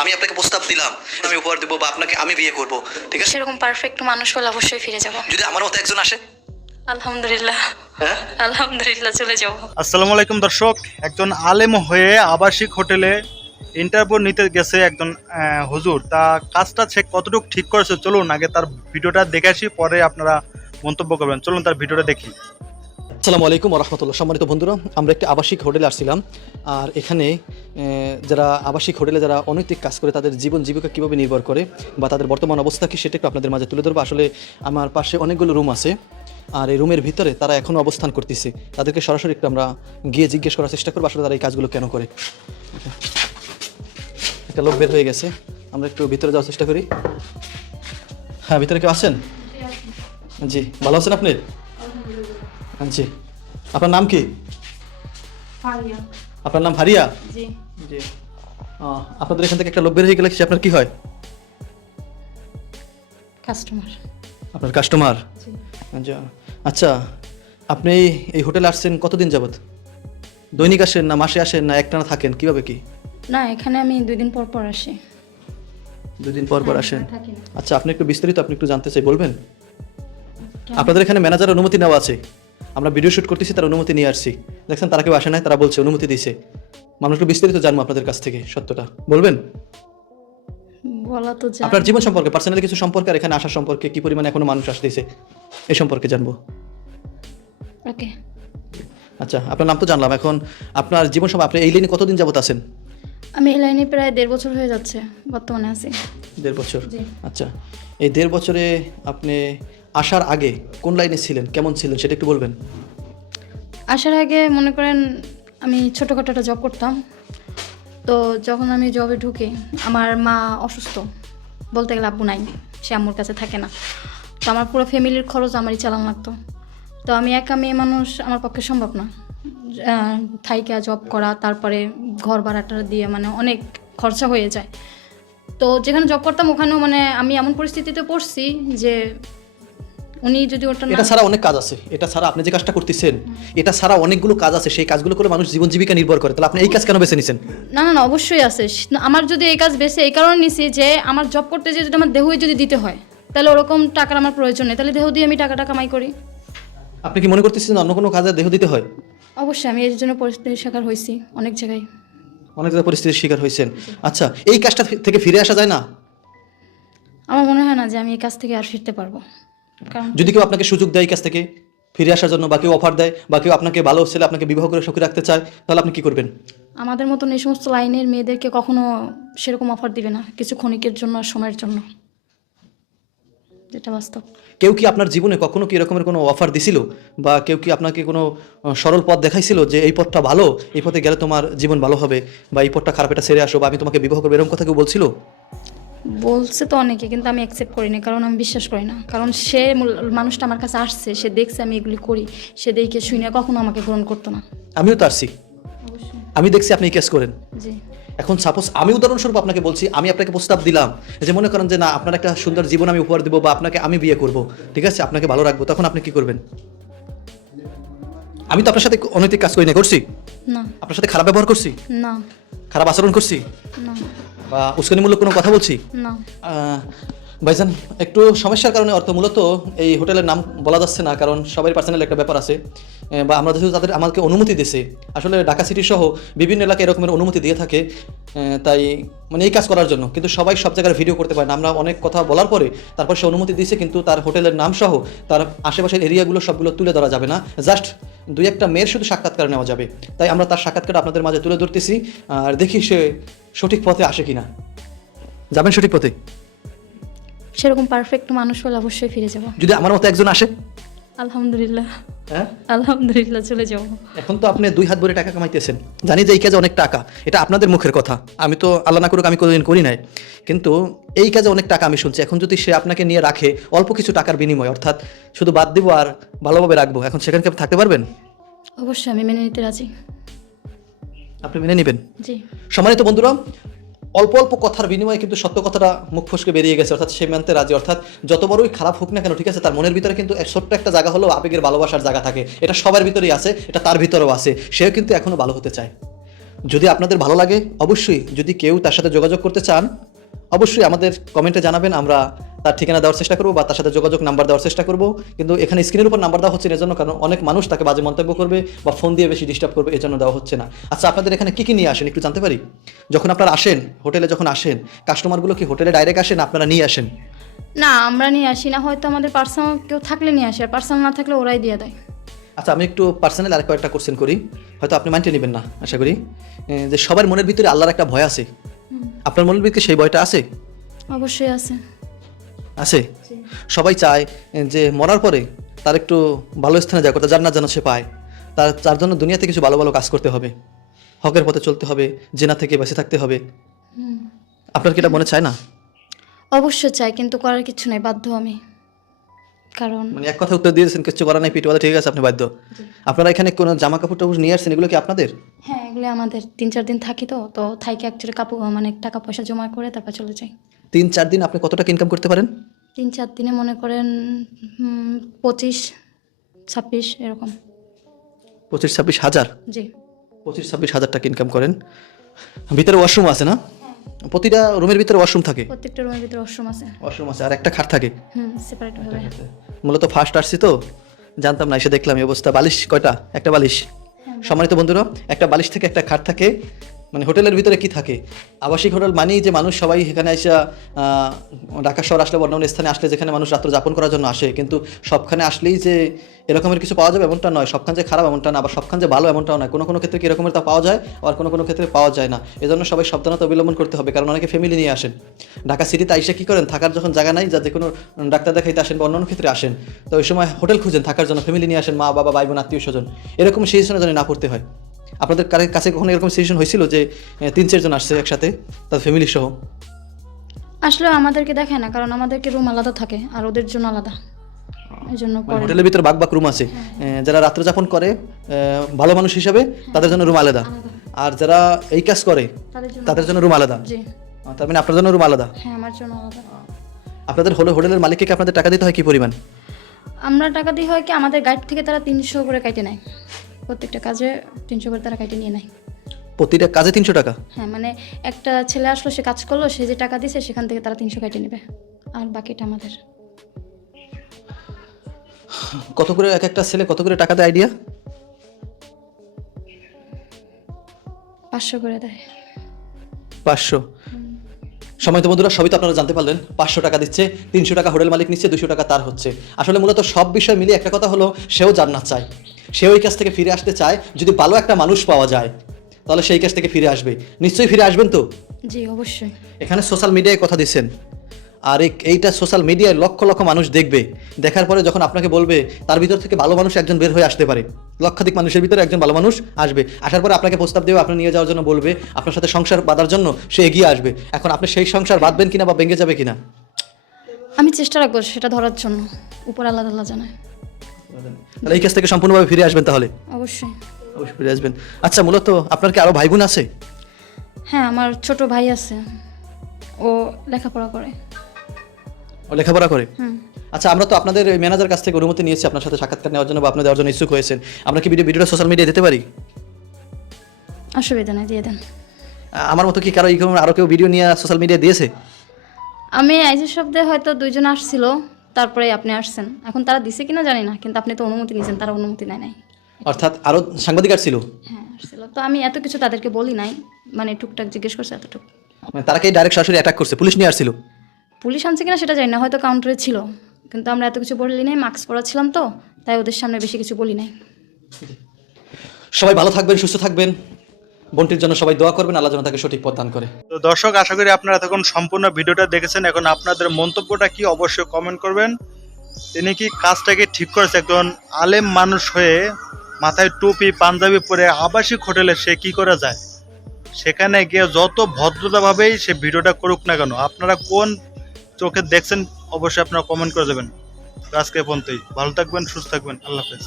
আমি আপনাকে প্রস্তাব দিলাম। আমি উপহার দেবো বা আপনাকে আমি বিয়ে করব। ঠিক আছে? সেরকম পারফেক্ট মানুষ হলে অবশ্যই ফিরে যাব। যদি আমার মতো একজন আসে? আলহামদুলিল্লাহ। হ্যাঁ? আলহামদুলিল্লাহ চলে যাব। আসসালামু আলাইকুম দর্শক। একজন আলেম হয়ে আবাসিক হোটেলে ইন্টারভিউ নিতে গেছে একজন হুজুর। তা কাজটা সে কতটুকু ঠিক করেছে? চলুন আগে তার ভিডিওটা দেখে আসি পরে আপনারা মন্তব্য করবেন। চলুন তার ভিডিওটা দেখি। আসসালামু আলাইকুম রহমতুল্লাহ। সম্মানিত বন্ধুরা, আমরা একটা আবাসিক হোটেলে আসছিলাম। আর এখানে যারা আবাসিক হোটেলে যারা অনৈতিক কাজ করে, তাদের জীবন জীবিকা কীভাবে নির্ভর করে বা তাদের বর্তমান অবস্থা কী, সেটা একটু আপনাদের মাঝে তুলে ধরবো। আসলে আমার পাশে অনেকগুলো রুম আছে, আর এই রুমের ভিতরে তারা এখনও অবস্থান করতেছে। তাদেরকে সরাসরি একটু আমরা গিয়ে জিজ্ঞেস করার চেষ্টা করব, আসলে তারা এই কাজগুলো কেন করে। একটা লোক বের হয়ে গেছে, আমরা একটু ভিতরে যাওয়ার চেষ্টা করি। হ্যাঁ ভিতরে কেউ আছেন? জি, ভালো আছেন আপনি? জি আপনার নাম কি? আপনার নাম হারিয়া জি। জি। আপনাদের এখান থেকে একটা লোক বের হয়ে গেলে সে আপনার কি হয়? কাস্টমার। আপনার কাস্টমার? আচ্ছা আচ্ছা আপনি এই হোটেলে আসছেন কতদিন যাবত দৈনিক আসেন না মাসে আসেন না একটানা থাকেন কীভাবে কি? না এখানে আমি দুই দিন পর পর আসি। দুদিন পর পর আসেন? আচ্ছা আপনি একটু বিস্তারিত আপনি একটু জানতে চাই বলবেন? আপনাদের এখানে ম্যানেজার অনুমতি নেওয়া আছে? আমরা ভিডিও শুট করতেছি তার অনুমতি নিয়ে আসছি। দেখছেন তারা কেউ আসে নাই তারা বলছে অনুমতি দিয়েছে। মানুষকে বিস্তারিত জানব আপনাদের কাছ থেকে সত্যটা। বলবেন? বলা তো যা আপনার জীবন সম্পর্কে পার্সোনালি কিছু সম্পর্কে আর এখানে আসার সম্পর্কে কি পরিমাণে এখনও মানুষ আসতেছে এই সম্পর্কে জানব। ওকে। আচ্ছা আপনার নাম তো জানলাম এখন আপনার জীবন সম্পর্কে আপনি এই লাইনে কতদিন যাবত আছেন? আমি এই লাইনে প্রায় দেড় বছর হয়ে যাচ্ছে বর্তমানে আছি। দেড় বছর? আচ্ছা এই দেড় বছরে আপনি আসার আগে কোন লাইনে ছিলেন? কেমন ছিলেন? সেটা একটু বলবেন। আসার আগে মনে করেন আমি ছোটোখাটো একটা জব করতাম। তো যখন আমি জবে ঢুকি, আমার মা অসুস্থ। বলতে গেলে আব্বু নাই, সে আম্মুর কাছে থাকে না। তো আমার পুরো ফ্যামিলির খরচ আমারই চালান লাগতো। তো আমি একা মেয়ে মানুষ আমার পক্ষে সম্ভব না। থাইকা জব করা, তারপরে ঘর ভাড়াটা দিয়ে মানে অনেক খরচা হয়ে যায়। তো যেখানে জব করতাম, ওখানেও মানে আমি এমন পরিস্থিতিতে পড়ছি যে উনি যদি ওটা এটা ছাড়া অনেক কাজ আছে। এটা ছাড়া আপনি যে কাজটা করতেছেন এটা ছাড়া অনেকগুলো কাজ আছে। সেই কাজগুলো করে মানুষ জীবন জীবিকা নির্ভর করে। তাহলে আপনি এই কাজ কেন বেছে নিছেন? না না না অবশ্যই আছে। আমার যদি এই কাজ বেশি এই কারণে নিছি যে আমার জব করতে যে যদি আমার দেহই যদি দিতে হয় তাহলে ওরকম টাকার আমার প্রয়োজন নেই। তাহলে দেহ দিয়ে আমি টাকাটা কামাই করি। আপনি কি মনে করতেছেন অন্য কোনো কাজে দেহ দিতে হয়? অবশ্যই আমি এর জন্য পরিস্থিতির শিকার হয়েছি অনেক জায়গায়। অনেক জায়গায় পরিস্থিতির শিকার হয়েছেন। আচ্ছা এই কাজটা থেকে ফিরে আসা যায় না? আমার মনে হয় না যে আমি এই কাজ থেকে আর ফিরতে পারব। যদি কেউ আপনাকে সুযোগ দেয় কাছ থেকে ফিরে আসার জন্য বা কেউ অফার দেয় বা কেউ আপনাকে ভালো ছেলে আপনাকে বিবাহ করে সুখী রাখতে চায় তাহলে আপনি কি করবেন? আমাদের মতন এই সমস্ত লাইনের মেয়েদেরকে কখনো সেরকম অফার দিবে না কিছু ক্ষণিকের জন্য আর সময়ের জন্য। যেটা বাস্তব। কেউ কি আপনার জীবনে কখনো কি এরকমের কোনো অফার দিছিল? বা কেউ কি আপনাকে কোনো আহ, সরল পথ দেখাইছিল যে এই পথটা ভালো এই পথে গেলে তোমার জীবন ভালো হবে বা এই পথটা খারাপ এটা সেরে আসো বা আমি তোমাকে বিবাহ করব এরকম কথা কেউ বলছিল? বলছে তো অনেকে কিন্তু আমি অ্যাকসেপ্ট করি না কারণ আমি বিশ্বাস করি না। কারণ সে মানুষটা আমার কাছে আসছে সে দেখছে আমি এগুলি করি সে দেখে শুনে কখনো আমাকে গ্রহণ করতো না। আমিও তো আসছি আমি দেখছি আপনি কেস করেন। জি। এখন সাপোজ আমি উদাহরণস্বরূপ আপনাকে বলছি আমি আপনাকে প্রস্তাব দিলাম যে মনে করেন যে না আপনার একটা সুন্দর জীবন আমি উপহার দেবো বা আপনাকে আমি বিয়ে করব ঠিক আছে? আপনাকে ভালো রাখব তখন আপনি কি করবেন? আমি তো আপনার সাথে অনৈতিক কাজ করি না করছি? না। আপনার সাথে খারাপ ব্যবহার করছি? না। খারাপ আচরণ করছি? না। বা উস্কানিমূলক কোনো কথা বলছি? না। ভাইজান একটু সমস্যার কারণে অর্থ মূলত এই হোটেলের নাম বলা যাচ্ছে না কারণ সবাই পার্সোনাল একটা ব্যাপার আছে। বা আমরা যেহেতু তাদের আমাকে অনুমতি দিছে আসলে ঢাকা সিটি সহ বিভিন্ন এলাকায় এরকমের অনুমতি দিয়ে থাকে তাই মানে এই কাজ করার জন্য। কিন্তু সবাই সব জায়গায় ভিডিও করতে পারে না। আমরা অনেক কথা বলার পরে তারপর সে অনুমতি দিয়েছে কিন্তু তার হোটেলের নাম সহ তার আশেপাশের এরিয়াগুলো সবগুলো তুলে ধরা যাবে না। জাস্ট দুই একটা মেয়ের শুধু সাক্ষাৎকার নেওয়া যাবে। তাই আমরা তার সাক্ষাৎকার আপনাদের মাঝে তুলে ধরতেছি আর দেখি সে সঠিক পথে আসে কিনা? যাবেন সঠিক পথে? সেরকম পারফেক্ট মানুষ হলে অবশ্যই ফিরে যাব। যদি আমার মতো একজন আসে? আলহামদুলিল্লাহ। হ্যাঁ? আলহামদুলিল্লাহ চলে যাব। এখন তো আপনি দুই হাত ভরে টাকা কামাইতেছেন। জানি যে এই কাজে অনেক টাকা এটা আপনাদের মুখের কথা। আমি তো আল্লাহ না করুক আমি কোনোদিন করি নাই। কিন্তু এই কাজে অনেক টাকা আমি শুনছি। এখন যদি সে আপনাকে নিয়ে রাখে অল্প কিছু টাকার বিনিময় অর্থাৎ শুধু বাদ দিব আর ভালোভাবে রাখব এখন সেখানে কি থাকতে পারবেন? অবশ্যই আমি মেনে নিতে রাজি। আপনি মেনে নেবেন। সম্মানিত বন্ধুরা অল্প অল্প কথার বিনিময়ে কিন্তু সত্য কথাটা মুখ ফসকে বেরিয়ে গেছে অর্থাৎ সে মানতে রাজি অর্থাৎ যত বড়ই খারাপ হোক না কেন ঠিক আছে তার মনের ভিতরে কিন্তু এক ছোট্ট একটা জায়গা হলো আবেগের ভালোবাসার জায়গা থাকে। এটা সবার ভিতরেই আছে এটা তার ভিতরেও আছে সেও কিন্তু এখনও ভালো হতে চায়। যদি আপনাদের ভালো লাগে অবশ্যই যদি কেউ তার সাথে যোগাযোগ করতে চান অবশ্যই আমাদের কমেন্টে জানাবেন আমরা তার ঠিকানা দেওয়ার চেষ্টা করব বা তার সাথে যোগাযোগ নাম্বার দেওয়ার চেষ্টা করব। কিন্তু এখানে স্ক্রিনের উপর নাম্বার দেওয়া হচ্ছে না এজন্য কারণ অনেক মানুষ তাকে বাজে মন্তব্য করবে বা ফোন দিয়ে বেশি ডিস্টার্ব করবে এজন্য দেওয়া হচ্ছে না। আচ্ছা আপনাদের এখানে কী কী নিয়ে আসেন একটু জানতে পারি? যখন আপনারা আসেন হোটেলে যখন আসেন কাস্টমারগুলো কি হোটেলে ডাইরেক্ট আসেন আপনারা নিয়ে আসেন? না আমরা নিয়ে আসি না হয়তো আমাদের পার্সোনাল কেউ থাকলে নিয়ে আসি আর পার্সোনাল না থাকলে ওরাই দিয়ে দেয়। আচ্ছা আমি একটু পার্সোনাল আর কয়েকটা কোশ্চেন করি হয়তো আপনি মাইন্ডে নেবেন না আশা করি। যে সবার মনের ভিতরে আল্লাহর একটা ভয় আছে আপনার মনের ভিতরে সেই ভয়টা আছে? অবশ্যই আছে। আছে? সবাই চায় যে মরার পরে তার একটু ভালো স্থানে যায় যার না যেন সে পায়। তার তার জন্য দুনিয়াতে কিছু ভালো ভালো কাজ করতে হবে। হকের পথে চলতে হবে জেনা থেকে বেঁচে থাকতে হবে। আপনার কি এটা মনে চায় না? অবশ্যই চাই কিন্তু করার কিছু নাই বাধ্য আমি। কারণ মানে এক কথা উত্তর দিয়েছেন কিছু করার নাই পিটওয়ালা ঠিক আছে আপনি বাধ্য। আপনারা এখানে কোনো জামা কাপড় টাপড় নিয়ে আসছেন এগুলো কি আপনাদের? হ্যাঁ এগুলো আমাদের তিন চার দিন থাকি তো তো থাইকে অ্যাকচুয়ালি কাপড় মানে টাকা পয়সা জমা করে তারপর চলে যাই। তিন চার দিন আপনি কত টাকা ইনকাম করতে পারেন? তিন চার দিনে মনে করেন পঁচিশ ছাব্বিশ এরকম। পঁচিশ ছাব্বিশ হাজার? জি। পঁচিশ ছাব্বিশ হাজার টাকা ইনকাম করেন। ভিতরে ওয়াশরুম আছে না? প্রতিটা রুমের ভিতরে ওয়াশরুম থাকে? প্রত্যেকটা রুমের ভিতরে ওয়াশরুম আছে। ওয়াশরুম আছে আর একটা খাট থাকে। হুম সেপারেট হবে মূলত ফার্স্ট আসছি তো? জানতাম না এসে দেখলাম এই অবস্থা। বালিশ কয়টা? একটা বালিশ। সম্মানিত বন্ধুরা একটা বালিশ থেকে একটা খাট থাকে। মানে হোটেলের ভিতরে কি থাকে? আবাসিক হোটেল মানেই যে মানুষ সবাই এখানে এসে ঢাকা শহর আসলে বা অন্যান্য স্থানে আসলে যেখানে মানুষ রাত্র যাপন করার জন্য আসে, কিন্তু সবখানে আসলেই যে এরকমের কিছু পাওয়া যাবে এমনটা নয়। সবখান যে খারাপ এমনটা না, আবার সবখান যে ভালো এমনটাও নয়। কোনো কোনো ক্ষেত্রে কি এরকমের তা পাওয়া যায়, আবার কোনো কোনো ক্ষেত্রে পাওয়া যায় না। এজন্য সবাই সাবধানতা অবলম্বন করতে হবে, কারণ অনেকে ফ্যামিলি নিয়ে আসেন। ঢাকা সিটিতে আইসে কী করেন? থাকার যখন জায়গা নাই, যা যে কোনো ডাক্তার দেখাইতে আসেন বা অন্যান্য ক্ষেত্রে আসেন। তো ওই সময় হোটেল খুঁজেন, থাকার জন্য ফ্যামিলি নিয়ে আসেন মা, বাবা, ভাই বোন আত্মীয় স্বজন এরকম সিচুয়েশনে যেন না পড়তে হয়। আপনাদের কাছে কখনো এরকম সিচুয়েশন হয়েছিল যে তিন চারজন আসছে একসাথে তার ফ্যামিলি সহ? আসলে আমাদেরকে দেখায় না কারণ আমাদেরকে রুম আলাদা থাকে আর ওদের জন্য আলাদা। মানে। হোটেলের ভিতরে বাক বাক রুম আছে যারা রাত্র যাপন করে ভালো মানুষ হিসাবে তাদের জন্য রুম আলাদা। আর যারা এই কাজ করে তাদের জন্য রুম আলাদা। তার মানে আপনার জন্য রুম আলাদা। হ্যাঁ আমার জন্য আলাদা। আপনাদের হলে হোটেলের মালিককে আপনাদের টাকা দিতে হয় কি পরিমাণ? আমরা টাকা দিই হয় কি আমাদের গাইড থেকে তারা তিনশো করে কাটে নেয়। প্রত্যেকটা কাজে তিনশো করে তারা কাটে নিয়ে নেয়। প্রতিটা কাজে তিনশো টাকা? হ্যাঁ মানে একটা ছেলে আসলো সে কাজ করল সে যে টাকা দিছে সেখান থেকে তারা তিনশো কাটে নেবে। আর বাকিটা আমাদের। কত করে এক একটা ছেলে কত করে টাকা দেয় আইডিয়া পাঁচশো করে দেয়। পাঁচশো। সময়ত বন্ধুরা সবই তো আপনারা জানতে পারলেন। পাঁচশো টাকা দিচ্ছে তিনশো টাকা হোটেল মালিক নিচ্ছে দুশো টাকা তার হচ্ছে। আসলে মূলত সব বিষয় মিলিয়ে একটা কথা হলো সেও জান্নাত চায়। সেও ওই কাছ থেকে ফিরে আসতে চায় যদি ভালো একটা মানুষ পাওয়া যায় তাহলে সেই কাছ থেকে ফিরে আসবে। নিশ্চয়ই ফিরে আসবেন তো? জি অবশ্যই। এখানে সোশ্যাল মিডিয়ায় কথা দিচ্ছেন। আর এই এইটা সোশ্যাল মিডিয়ায় লক্ষ লক্ষ মানুষ দেখবে। দেখার পরে যখন আপনাকে বলবে তার ভিতর থেকে ভালো মানুষ একজন বের হয়ে আসতে পারে। লক্ষাধিক মানুষের ভিতরে একজন ভালো মানুষ আসবে। আসার পরে আপনাকে প্রস্তাব দেবে আপনি নিয়ে যাওয়ার জন্য বলবে আপনার সাথে সংসার বাঁধার জন্য সে এগিয়ে আসবে। এখন আপনি সেই সংসার বাঁধবেন কিনা বা ভেঙে যাবে কিনা? আমি চেষ্টা রাখব সেটা ধরার জন্য। উপর আল্লাহ আল্লাহ জানায় তাহলে এই কাছ থেকে সম্পূর্ণভাবে ফিরে আসবেন তাহলে? অবশ্যই। অবশ্যই ফিরে আসবেন। আচ্ছা মূলত আপনার কি আরও ভাই বোন আছে? হ্যাঁ আমার ছোট ভাই আছে। ও লেখাপড়া করে। ও লেখাপড়া করে? হুম। আচ্ছা আমরা তো আপনাদের ম্যানেজার কাছ থেকে অনুমতি নিয়েছি আপনার সাথে সাক্ষাৎকার নেওয়ার জন্য বা আপনার দেওয়ার জন্য ইচ্ছুক হয়েছেন। আমরা কি ভিডিও ভিডিওটা সোশ্যাল মিডিয়ায় দিতে পারি? অসুবিধা নেই দিয়ে দেন। আমার মতো কি কারও এই আরও কেউ ভিডিও নিয়ে সোশ্যাল মিডিয়া দিয়েছে? আমি আইজের শব্দে হয়তো দুইজন আসছিল। তারপরে আপনি আসছেন। এখন তারা দিছে কিনা জানি না কিন্তু আপনি তো অনুমতি নিয়েছেন তারা অনুমতি নেয় নাই। অর্থাৎ আরও সাংবাদিক আসছিল? হ্যাঁ আসছিল। তো আমি এত কিছু তাদেরকে বলি নাই মানে টুকটাক জিজ্ঞেস করছে এতটুকু। মানে তারাকেই ডাইরেক্ট সরাসরি অ্যাটাক করছে? পুলিশ নিয়ে আসছিল? পুলিশ আনছে কিনা সেটা জানি না হয়তো কাউন্টারে ছিল। কিন্তু আমরা এত কিছু বলি নাই মাস্ক পরা ছিলাম তো তাই ওদের সামনে বেশি কিছু বলি নাই। সবাই ভালো থাকবেন সুস্থ থাকবেন। বোনটির জন্য সবাই দোয়া করবেন, আল্লাহ যেন তাকে সঠিক পথ দান করে। তো দর্শক, আশা করি আপনারা এতক্ষণ সম্পূর্ণ ভিডিওটা দেখেছেন। এখন আপনাদের মন্তব্যটা কি অবশ্যই কমেন্ট করবেন। তিনি কি কাজটাকে ঠিক করেছে? একজন আলেম মানুষ হয়ে মাথায় টুপি, পাঞ্জাবি পরে আবাসিক হোটেলে সে কি করা যায়? সেখানে গিয়ে যত ভদ্রতাভাবেই সে ভিডিওটা করুক না কেন, আপনারা কোন চোখে দেখছেন, অবশ্যই আপনারা কমেন্ট করে যাবেন। তো আজকে পর্যন্তই। ভালো থাকবেন, সুস্থ থাকবেন। আল্লাহ হাফেজ।